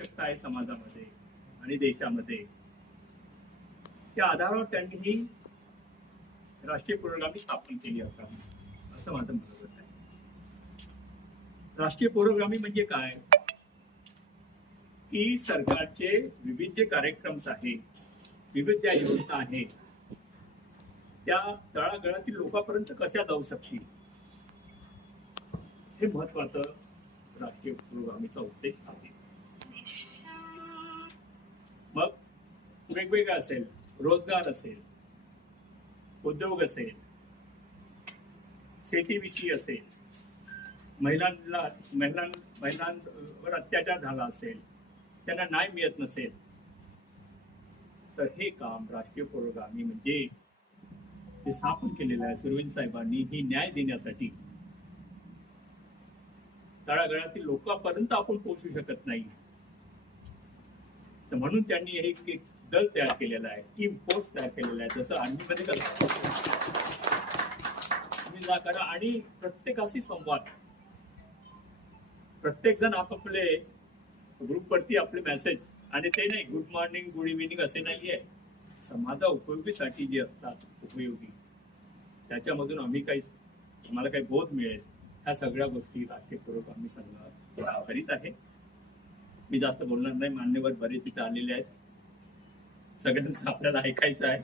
आवश्यकता आहे समाजामध्ये आणि देशामध्ये, त्या आधारावर त्यांनी ही राष्ट्रीय पुरोगामी स्थापन केली असावी असं माझं मत आहे. राष्ट्रीय पुरोगामी म्हणजे काय की सरकारचे विविध जे कार्यक्रम आहेत, विविध ज्या योजना आहेत, त्या तळागाळातील लोकांपर्यंत कशा जाऊ शकतील हे महत्वाचं राष्ट्रीय पुरोगामीचा उद्देश आहे. मग वेगवेगळं असेल, रोजगार असेल, उद्योग असेल, शेतीविषयी असेल, महिलांवर अत्याचार झाला असेल, त्यांना न्याय मिळत नसेल, तर हे काम राष्ट्रीय पुरोगामी म्हणजे ते स्थापन केलेलं आहे सुरवीन साहेबांनी ही न्याय देण्यासाठी. तळागाळातील लोकांपर्यंत आपण पोहोचू शकत नाही, तर म्हणून त्यांनी हे एक दल तयार केलेला आहे, टीम फोर्स तयार केलेला आहे. जसं आर्मीमध्ये करा आणि प्रत्येकाशी संवाद, प्रत्येक जण आपापले ग्रुपवरती आपले मेसेज, आणि ते नाही गुड मॉर्निंग गुड इव्हिनिंग असे नाहीये, समाजा उपयोगीसाठी जे असतात उपयोगी, त्याच्यामधून आम्हाला काही बोध मिळेल, ह्या सगळ्या गोष्टी राष्ट्रीय पुरोगामी संघ करीत आहे. मी जास्त बोलणार नाही, मान्यवर बरेच इथे आलेले आहेत, सगळ्यांचं आपल्याला ऐकायचं आहे.